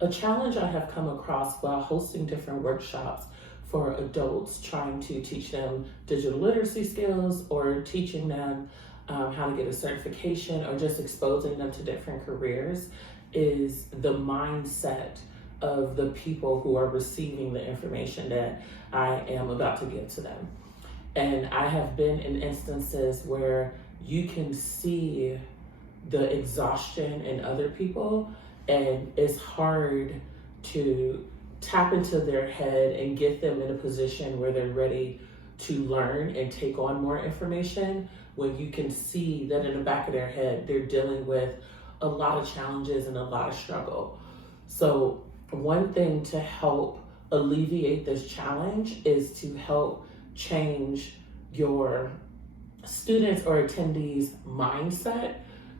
A challenge I have come across while hosting different workshops for adults, trying to teach them digital literacy skills or teaching them how to get a certification or just exposing them to different careers, is the mindset of the people who are receiving the information that I am about to give to them. And I have been in instances where you can see the exhaustion in other people, and it's hard to tap into their head and get them in a position where they're ready to learn and take on more information, when you can see that in the back of their head they're dealing with a lot of challenges and a lot of struggle. So one thing to help alleviate this challenge is to help change your students or attendees' mindset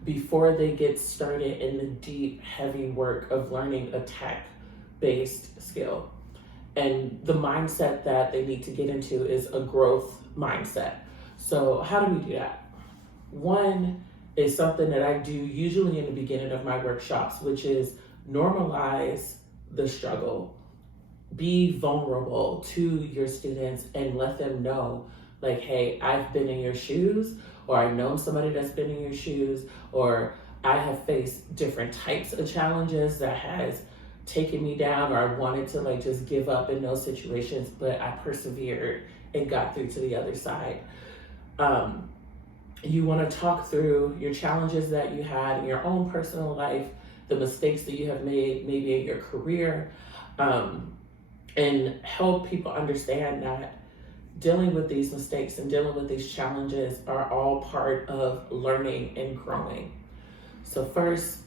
before they get started in the deep, heavy work of learning a tech-based skill. And the mindset that they need to get into is a growth mindset. So how do we do that? One is something that I do usually in the beginning of my workshops, which is normalize the struggle. Be vulnerable to your students and let them know, like, hey, I've been in your shoes, or I've known somebody that's been in your shoes, or I have faced different types of challenges that has taken me down, or I wanted to like just give up in those situations, but I persevered and got through to the other side. You want to talk through your challenges that you had in your own personal life, the mistakes that you have made maybe in your career, and help people understand that dealing with these mistakes and dealing with these challenges are all part of learning and growing. So first,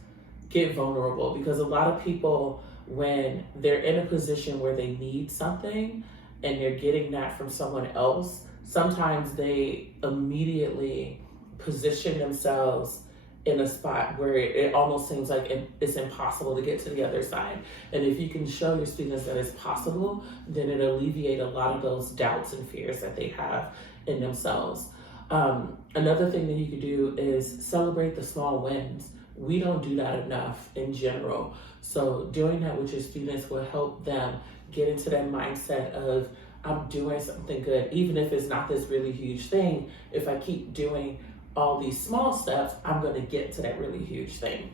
get vulnerable, because a lot of people, when they're in a position where they need something and they're getting that from someone else, sometimes they immediately position themselves in a spot where it almost seems like it's impossible to get to the other side. And if you can show your students that it's possible, then it alleviates a lot of those doubts and fears that they have in themselves. Another thing that you could do is celebrate the small wins. We don't do that enough in general. So doing that with your students will help them get into that mindset of, I'm doing something good, even if it's not this really huge thing. If I keep doing all these small steps, I'm going to get to that really huge thing.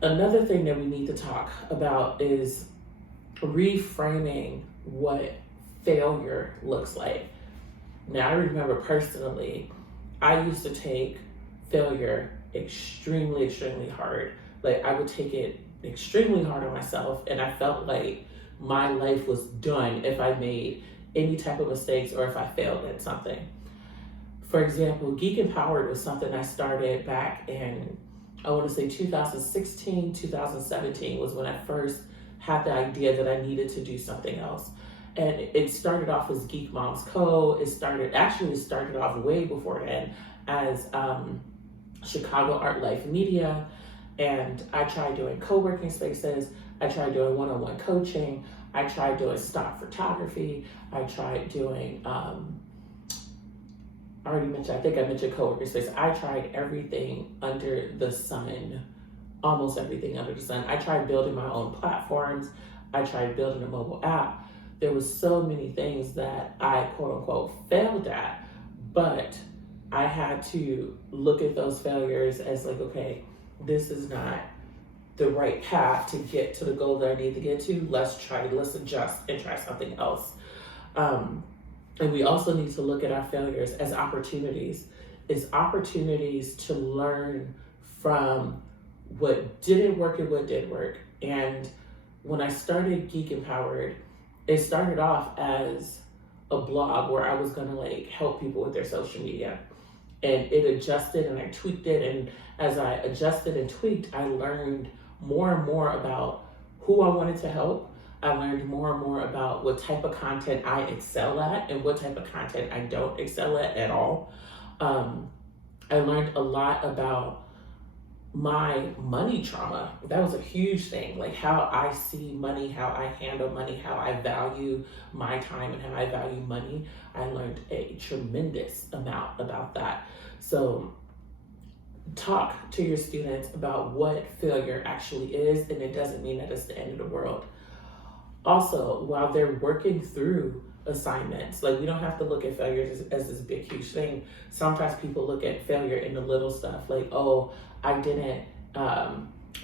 Another thing that we need to talk about is reframing what failure looks like. Now, I remember personally, I used to take failure extremely, extremely hard. Like, I would take it extremely hard on myself, and I felt like my life was done if I made any type of mistakes or if I failed at something. For example, Geek Empowered was something I started back in, I want to say 2016, 2017 was when I first had the idea that I needed to do something else. And it started off as Geek Moms Co. It started off way before then as Chicago Art Life Media. And I tried doing co-working spaces. I tried doing one-on-one coaching. I tried doing stock photography. I tried doing, I think I mentioned co-working space. I tried everything under the sun, almost everything under the sun. I tried building my own platforms. I tried building a mobile app. There was so many things that I quote unquote failed at, but I had to look at those failures as like, okay, this is not the right path to get to the goal that I need to get to. Let's adjust and try something else. And we also need to look at our failures as opportunities. It's opportunities to learn from what didn't work and what did work. And when I started Geek Empowered, it started off as a blog where I was gonna like help people with their social media. And it adjusted and I tweaked it. And as I adjusted and tweaked, I learned more and more about who I wanted to help. I learned more and more about what type of content I excel at and what type of content I don't excel at all. I learned a lot about my money trauma. That was a huge thing, like how I see money, how I handle money, how I value my time and how I value money. I learned a tremendous amount about that. So talk to your students about what failure actually is, and it doesn't mean that it's the end of the world. Also, while they're working through assignments, like we don't have to look at failure as this big, huge thing. Sometimes people look at failure in the little stuff, like, oh, I didn't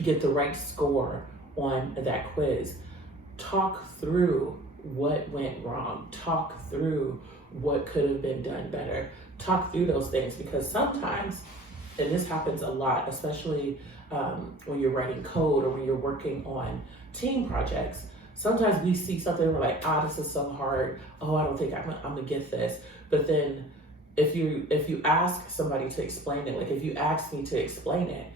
get the right score on that quiz. Talk through what went wrong. Talk through what could have been done better. Talk through those things, because sometimes, and this happens a lot, especially when you're writing code or when you're working on team projects, sometimes we see something and we're like, this is so hard. Oh, I don't think I'm gonna get this. But then if you ask somebody to explain it, like if you ask me to explain it,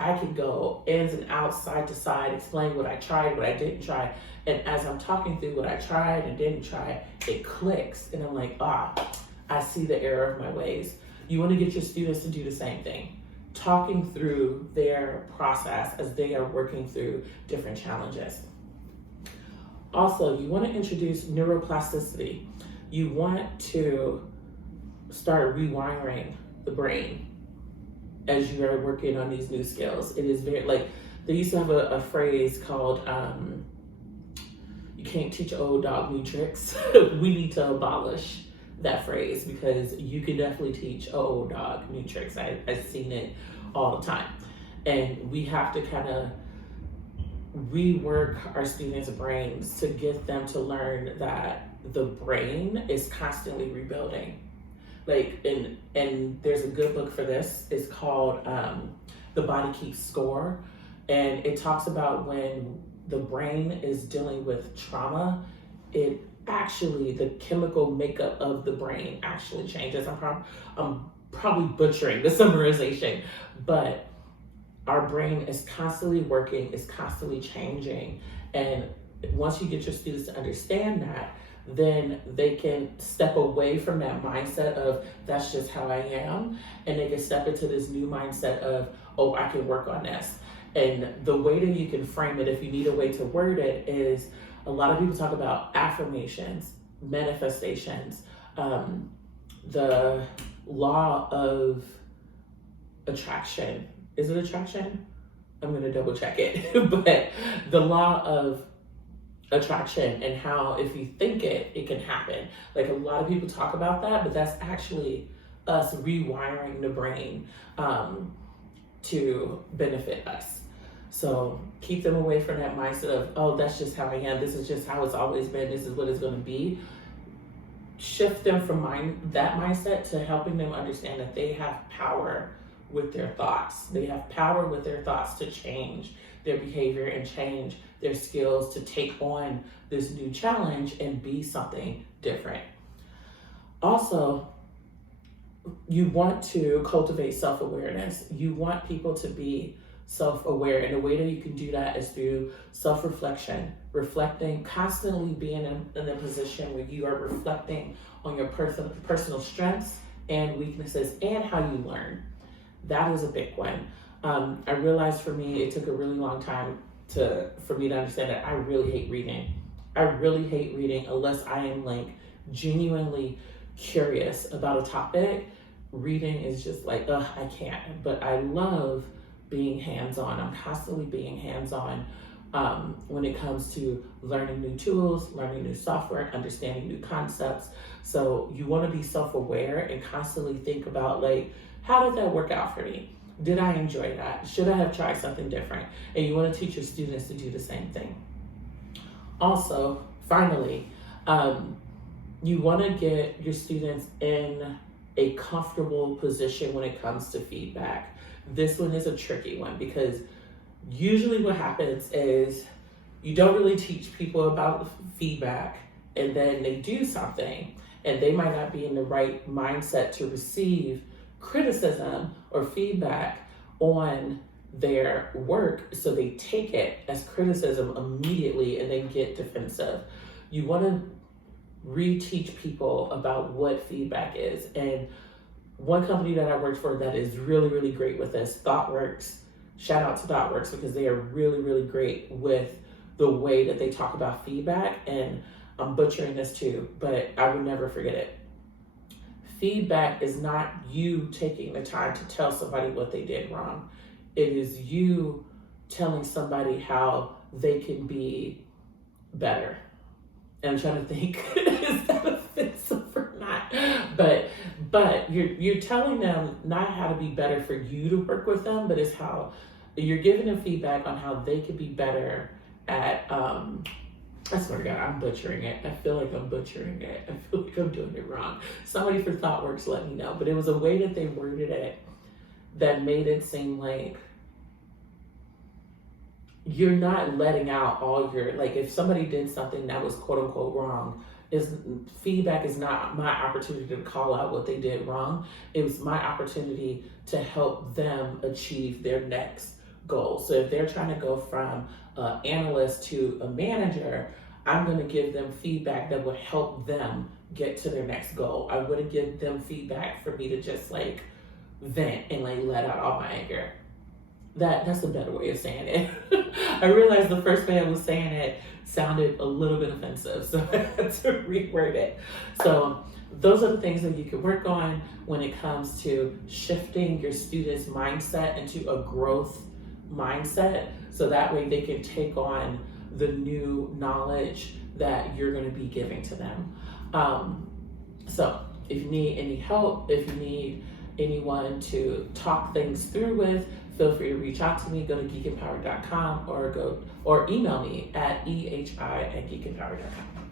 I can go ins and outs, side to side, explain what I tried, what I didn't try. And as I'm talking through what I tried and didn't try, it clicks. And I'm like, I see the error of my ways. You want to get your students to do the same thing, talking through their process as they are working through different challenges. Also, you want to introduce neuroplasticity. You want to start rewiring the brain as you are working on these new skills. It is very, like, they used to have a phrase called, you can't teach an old dog new tricks. We need to abolish that phrase, because you can definitely teach an old dog new tricks. I've seen it all the time. And we have to kind of rework our students' brains to get them to learn that the brain is constantly rebuilding. Like, and there's a good book for this. It's called The Body Keeps Score. And it talks about when the brain is dealing with trauma, it actually, the chemical makeup of the brain actually changes. I'm probably butchering the summarization, but our brain is constantly working, is constantly changing. And once you get your students to understand that, then they can step away from that mindset of that's just how I am, and they can step into this new mindset of, oh, I can work on this. And the way that you can frame it, if you need a way to word it, is a lot of people talk about affirmations, manifestations, the law of attraction. Is it attraction? I'm going to double check it. But the law of attraction, and how if you think it, it can happen. Like, a lot of people talk about that, but that's actually us rewiring the brain to benefit us. So keep them away from that mindset of, oh, that's just how I am. This is just how it's always been. This is what it's going to be. Shift them from that mindset to helping them understand that they have power with their thoughts. They have power with their thoughts to change their behavior and change their skills to take on this new challenge and be something different. Also, you want to cultivate self-awareness. You want people to be self-aware, and the way that you can do that is through self-reflection, reflecting, constantly being in a position where you are reflecting on your personal strengths and weaknesses and how you learn. That is a big one. I realized for me, it took a really long time for me to understand that I really hate reading. I really hate reading unless I am like genuinely curious about a topic. Reading is just like, I can't. But I love being hands-on. I'm constantly being hands-on when it comes to learning new tools, learning new software, understanding new concepts. So you want to be self-aware and constantly think about, like, how did that work out for me? Did I enjoy that? Should I have tried something different? And you want to teach your students to do the same thing. Also, finally, you want to get your students in a comfortable position when it comes to feedback. This one is a tricky one, because usually what happens is you don't really teach people about feedback, and then they do something and they might not be in the right mindset to receive criticism or feedback on their work, so they take it as criticism immediately and they get defensive. You want to reteach people about what feedback is. And one company that I worked for that is really, really great with this, ThoughtWorks. Shout out to ThoughtWorks, because they are really, really great with the way that they talk about feedback. And I'm butchering this too, but I would never forget it. feedback is not you taking the time to tell somebody what they did wrong. It is you telling somebody how they can be better. And I'm trying to think, is that offensive or not? But you're telling them not how to be better for you to work with them, but it's how you're giving them feedback on how they could be better at I swear to God, I'm butchering it. I feel like I'm butchering it. I feel like I'm doing it wrong. Somebody for ThoughtWorks let me know. But it was a way that they worded it that made it seem like you're not letting out all your, like if somebody did something that was quote unquote wrong, feedback is not my opportunity to call out what they did wrong. It was my opportunity to help them achieve their next goal. So if they're trying to go from an analyst to a manager, I'm going to give them feedback that will help them get to their next goal. I wouldn't give them feedback for me to just like vent and like let out all my anger. That's a better way of saying it. I realized the first way I was saying it sounded a little bit offensive, so I had to reword it. So those are the things that you can work on when it comes to shifting your students' mindset into a growth mindset, so that way they can take on the new knowledge that you're going to be giving to them. So if you need any help, if you need anyone to talk things through with, feel free to reach out to me. Go to geekempowered.com or email me at ehi@geekempowered.com.